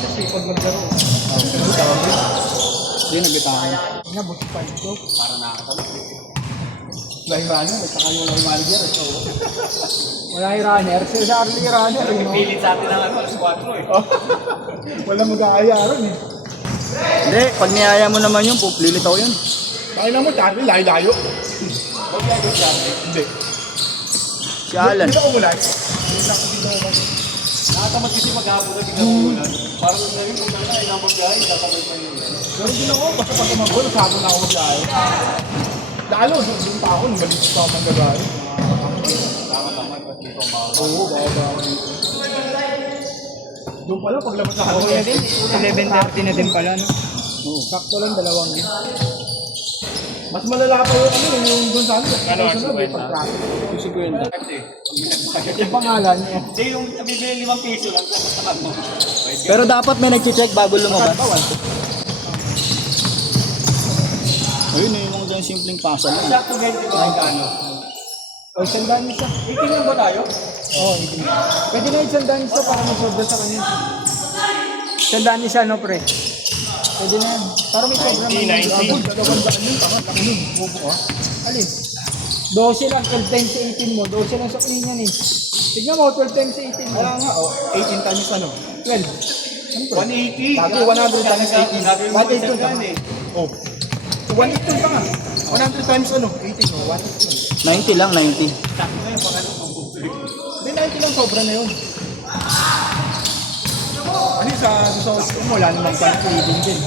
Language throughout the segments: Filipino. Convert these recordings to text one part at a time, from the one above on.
Kasi pag maglaro. Hindi nagbitaan. Nabot pa ito. Para nakakatalo. Wala yung runner. At saka yung walang manager. Wala yung runner. Si Charlie runner. Pilit sa atin ng alas 4 eh. Wala mag-aaya ron eh. Hindi, pag niyaya mo naman yun, lilitaw yun. Bakit naman Charlie? Layo-layo. Huwag lang yung Charlie. Hindi. Si Alan. Hindi ako mulay. Nakatamad kasi maghapon na biglang umulan. Parang naging kung na, ilang magbiyahe, tatamad pa yun. Pero hindi ako. Basta pag umagol, sabi na ako mag-aaya. Lalo, doon pa ako. Maliit pa ako mag-aaya. Nakatamad pa dito ang mga. Oo, baka ako dito. Doon pala, paglabas sa Okay na din. 11:30 na din pala, no? sakto lang, dalawang game. Mas malala pa yung doon sa amin. Ano, Sunod, 50? pag-traffic. Kasi Yung pangalan niya. hindi, yung bibili 5 piso lang sa mo. Pero dapat may nag-check bago lumabas. Ayun, yung mga dyan simpleng pasal. Sakto 20 ba ang gano? O, sandaan isa. 18 lang ba tayo? Oo, hindi. Pwede na isandaan isa para masobra sa kanya. Sandaan isa, no, pre? Pwede na yan. Para may sobra man. 90. Dadawandaan yun, tama. Laki nun. Bobo ka. Alin? 12 lang, 12 times 18 mo. 12 lang sa kanya eh. Tignan mo, 12 times 18 mo. Kaya nga, 18 times ano? 12. 180. Lagi, 100 times 18. 180 yun, tama. Oh. 180 yun pa nga. 100 times ano? 18 mo, 180 yun. 90 lang, 90. Hindi, 90 lang, sobra na yun. Ano sa mo, wala namang pang-trading din.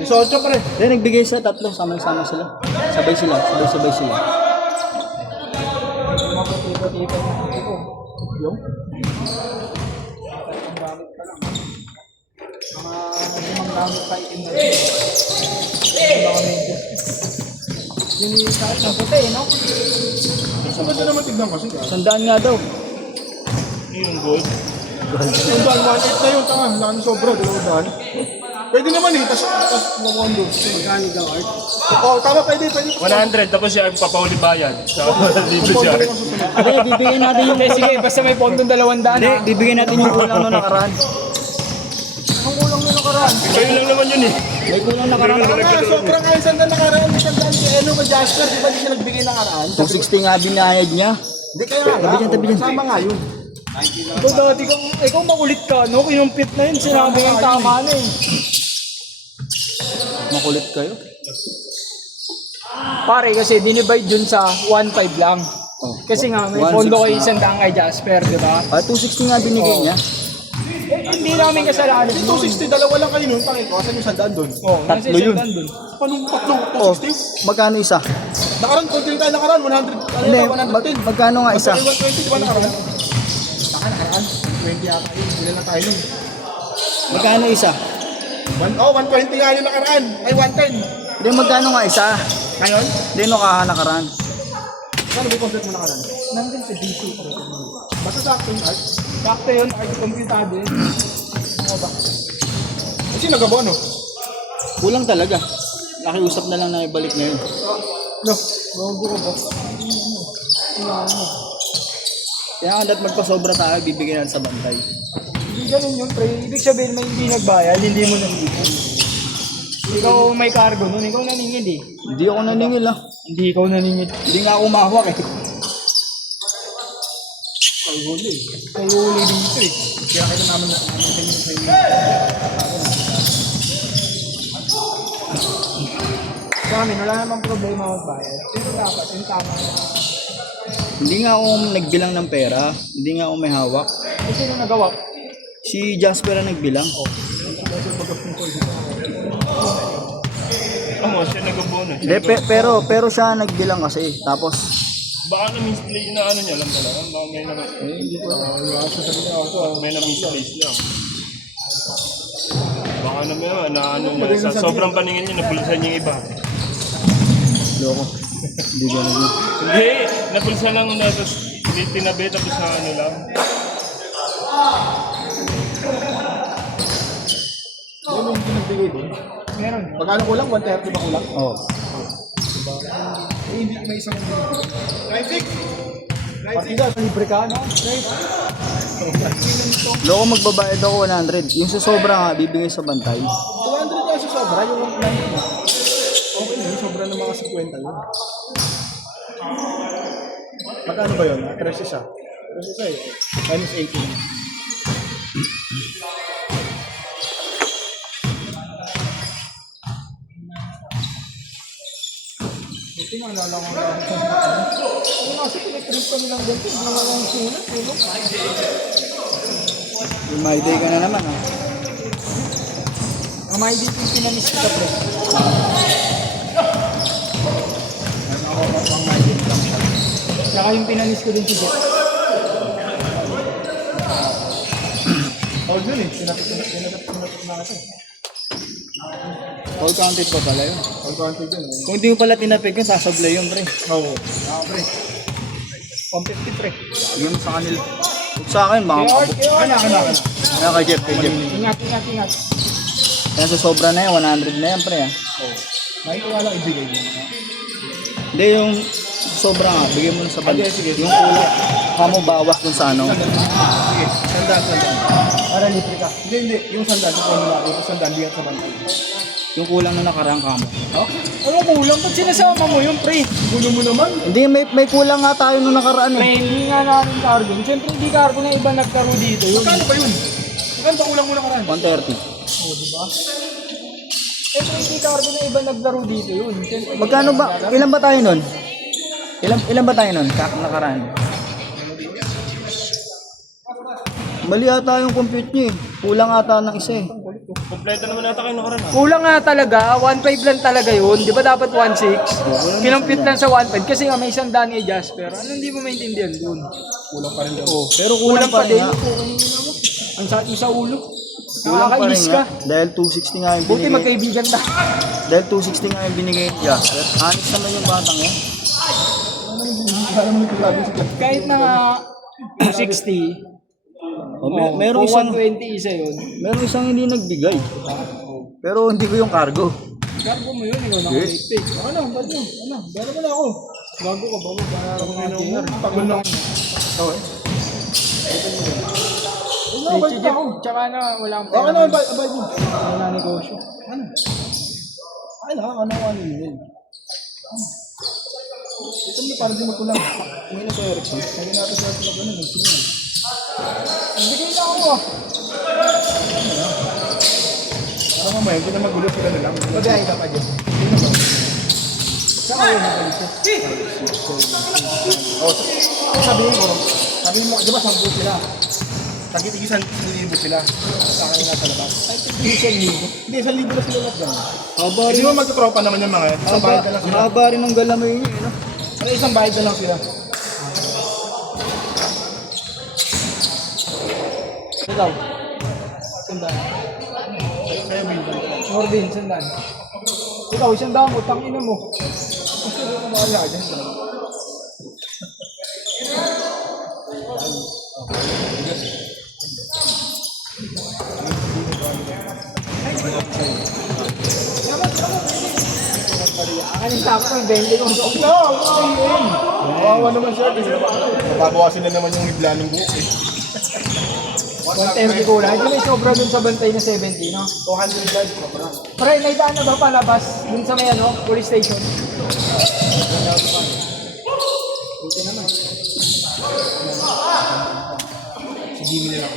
Isocho pa rin. Hindi, nagbigay sila tatlo, sama-sama sila. Sabay sila, sabay-sabay sila. Yung? Ang gamit pa lang. Mga limang gamit pa itin na rin. Baka medyo. Yung kahit ng puti, no? Saan ba naman tignan kasi? Sandaan nga daw. Yung gold. Yung daan, 1.8 na yun. Tama, wala na sobra. Dalawang daan. Pwede naman eh. Tapos mamondo. Magkano daw, Art? Oo, tama. Pwede. 100 tapos siya papauli bayad. Sa libre siya. Hindi, bibigyan natin yung... Okay, sige, basta may pondong 200, Hindi, ha? bibigyan natin yung kulang nung nakaraan. Ang kulang na nakaraan. Kayo lang naman yun eh. May kulang nakaraan. Sobrang kayo sandal nakaraan. May sandal si Eno ba Jasper? Di ba di siya nagbigay nakaraan? 260 nga binayad niya. Hindi kaya nga. Tabi dyan, tabi dyan. Sama nga yun. Ikaw dati ikaw makulit ka, no? Kinumpit na yun, sinabi ng tama na eh. Makulit kayo. Pare, kasi dinivide dun sa 1.5 lang. Oh. Kasi nga, may 160 pondo kayo nga. 100 kay Jasper, di ba? 260 nga binigay niya. Eh, hindi namin kasalanan Yung yun. 260, dalawa lang kayo nun. Pakit ko, asan yung sandaan doon? Oh, Tatlo nasa yun. 100 dun. Panong tatlong Oh, 260? magkano isa? Nakaraan, konti tayo nakaraan. 100, ano Hindi, yun, 110. magkano nga isa? 120, di ba nakaraan? Nakaraan. 120 yata yun. Huli na tayo nun. Magkano isa? 120 nga yung nakaraan. Ay, 110. Hindi, magkano nga isa? Ngayon? Hindi, no nakaraan. Kano may complete mo nakaraan? Nandun sa DC. Basta sakto yung art. Sakto yun, art komputado yun. Kasi nagabo ano? Kulang talaga. Nakiusap na lang na ibalik na yun. No, bago ko ba? Kaya nga dapat magpasobra tayo, bibigyan natin sa bantay. Hindi ganun yun, pre. Ibig sabihin may hindi nagbayad, hindi mo naningil. Ikaw may cargo nun, ikaw naningil eh. Hindi ako naningil ah. Hindi ikaw naningil. Hindi nga ako mahawak eh. Kayo uli dito eh. Kaya kita namin sa inyo. Sa amin, wala namang problema magbayad. Yung dapat, yung tama. Hindi nga ako nagbilang ng pera. Hindi nga ako may hawak. Kasi nung nagawa, Si Jasper ang nagbilang. Ano, siya nag-bonus. Hindi, pero siya nagbilang kasi. Tapos, Baka na-misplace na ano niya lang talaga. Baka may may na-misplace lang. Baka naman na ano niya. Sa sobrang paningin niya, nabulusan niya yung iba. Loko. Hindi ganun yun. Hindi, napulsa lang na tapos tinabi tapos na ano lang. Ano yung pinagbigay doon? Meron. Pagkano kulang? 130 ba kulang? Oo. Eh, hindi may isang binigay. Partida, Libre ka, no? Loko magbabayad ako 100. Yung sa sobra nga, bibigay sa bantay. 200 nga siya sobra, yung 190 na. Okay na yun, sobra ng mga 50 yun. Magkano ba yun? 13 siya. 13 siya eh. Minus 18. Buti naalala ko lang. Ano kasi pinag-trip kami ng ganito, hindi naman lang sulat. Yung my day ka na naman, ha? Ang mga dito yung pinamis kita, pre. Saka yung pinamis ko din si Jet. Hold yun eh. Sinapit na kasi. All counted pa pala yun. Hold counted yun eh. Kung hindi mo pala tinapik yun, sasablay yun, pre. Oo. Pre. 150, pre. Yun sa kanila. Sa akin, baka Kana. Kaya kay Jeff, kay Jeff. Ingat. Kaya sa sobra na yan, 100 na yan, pre, ha? Nakikita lang ibigay mo. Hindi, yung sobra nga, bigyan mo na sa bantay. Yung kulang, kamo bawas dun sa ano. Sige, sandaan. Para libre ka. Hindi. Yung sandaan, sa formula, yung sandaan, lihat sa bantay. Yung kulang na nakarang kamo. Ano kulang? Ba't sinasama mo yung pre? Gulo mo naman. Hindi, may kulang nga tayo nung nakaraan, Pre, eh. hindi nga namin cargo. Siyempre hindi cargo na iba nagtaro dito. Yun. Magkano ba yun? Magkano ba kulang mo na karan? 130. Oh, diba? Siyempre hindi cargo na iba naglaro dito yun. Siyempre, Magkano ba? Ilan ba tayo nun? Ilan ba tayo nun? Nakaraan. Mali ata yung compute niyo, eh. Kulang ata ng isa, eh. Kompleto naman nata kayo nakaraan. kulang nga talaga. 1.5 lang talaga yun. Di ba dapat 1.6? Kinumpit lang sa 1.5 kasi nga may isang Danny Jasper. Ano hindi mo maintindihan dun? Kulang pa rin daw. Oh, pero kulang pa rin din. nga. Ang sakit mo sa ulo. Kulang pa rin Nakakainis nga. ka. Dahil 260 nga yung Buti binigay. magkaibigan tayo. Dahil 260 nga yung binigay ni Jasper. Honest naman yung batang yan. Kaya naman ito grabe si Jeff. Kahit mga 60. Oh, merong Kung isang 120 isa yun. merong isang hindi nagbigay. Pero hindi ko yung cargo. Cargo mo yun, ikaw naka-late pay. Ano, ba't yun? Ano, gano'n mo na ako. Gago ka ba? Bayaran ko ng JR. Pagod na. Oo eh. Si Jeff, tsaka na wala akong Baka pera. naman, abay mo. Wala na negosyo. Ano? Ay, ano yun. Ito mo parang di magkulang. Tingin na sa Erickson. Tingin natin sa Erickson na gano'n. Tingin. Bigay na ako. Parang mamaya, hindi na magulo sila na lang. Magayin ka pa dyan. Saan kayo nabalik siya? Oh, sabihin mo, di ba 10 sila? Tagit-tagit 1,000 sila. Sa akin nga sa labas. Hindi siya libo. Hindi, 1,000 na sila lahat yan. Haba Hindi mo magkatropa naman yung mga yan. Isang bayad na lang sila. Haba rin ng galamay niya, eh, no? Ano, isang bayad na lang sila. Ikaw. Sandaan. Kaya minsan. Norbin, sandaan. Ikaw, isang daan mo, tangina mo. Kasi ano kumaya ka dyan. Anong tapos ng 20 kung sa ulo? Kawawa naman siya. Kasi nababawasin na naman yung hibla ng buhok eh. 130 ko lang. Hindi may sobra dun sa bantay na 70, no? 200 guys. Pre, may daan na ba palabas dun sa may ano, police station? Buti naman. Si Jimmy na lang.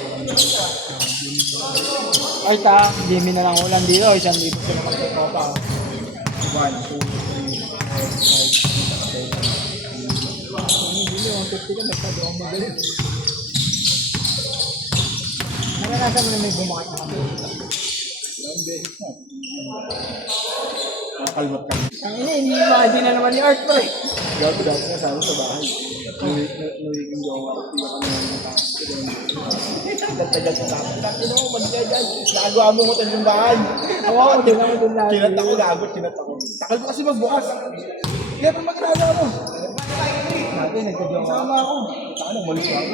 Ay ta, Jimmy na lang ulan dito. 1,000 sila magkatropa. 1, 2, 3, 4, 5, 6, 7. Hindi, 150 ka, masyado akong magaling. Naranasan mo na may bumakit na kami. Ilang beses na. Kalmat ka. Ang ina, hindi makadi na naman ni Art pre. Gago dati nga sa sa bahay. Nagiging jowa. Hindi ka naman Tagal sa tapos. Tapos mo, magdadyan. Nagawa mo mo yung bahay. Oo, hindi naman doon lagi. kinat ako, gago, kinat ako. Takal ko kasi magbukas. Kaya pa mag-alala ka mo. Natin, nagkajowa. Sama ako. Ano, malis ako.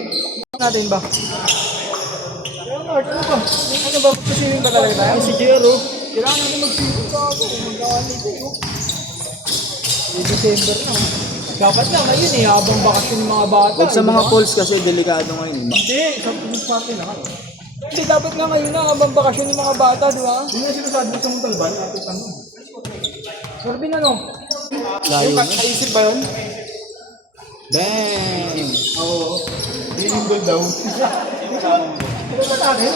Natin ba? Kaya nga, ano ba? Ano ba? Pusimin ba talaga tayo? Si Jero. Kailangan natin mag-sipon sa ako. Magkawan nito eh. December na. Dapat na ngayon eh, habang bakasyon ng mga bata. Huwag sa di mga ba? polls kasi delikado ngayon. Hindi, sa pulis party lang. Hindi, dapat nga ngayon na habang bakasyon ng mga bata, di ba? Hindi na sinasabi ko sa Montalban, ato tanong. Sorbin ano? Layo Yung na. kaisip ba yun? Damn! Oo. Hindi yung gold daw. Ito ba natin?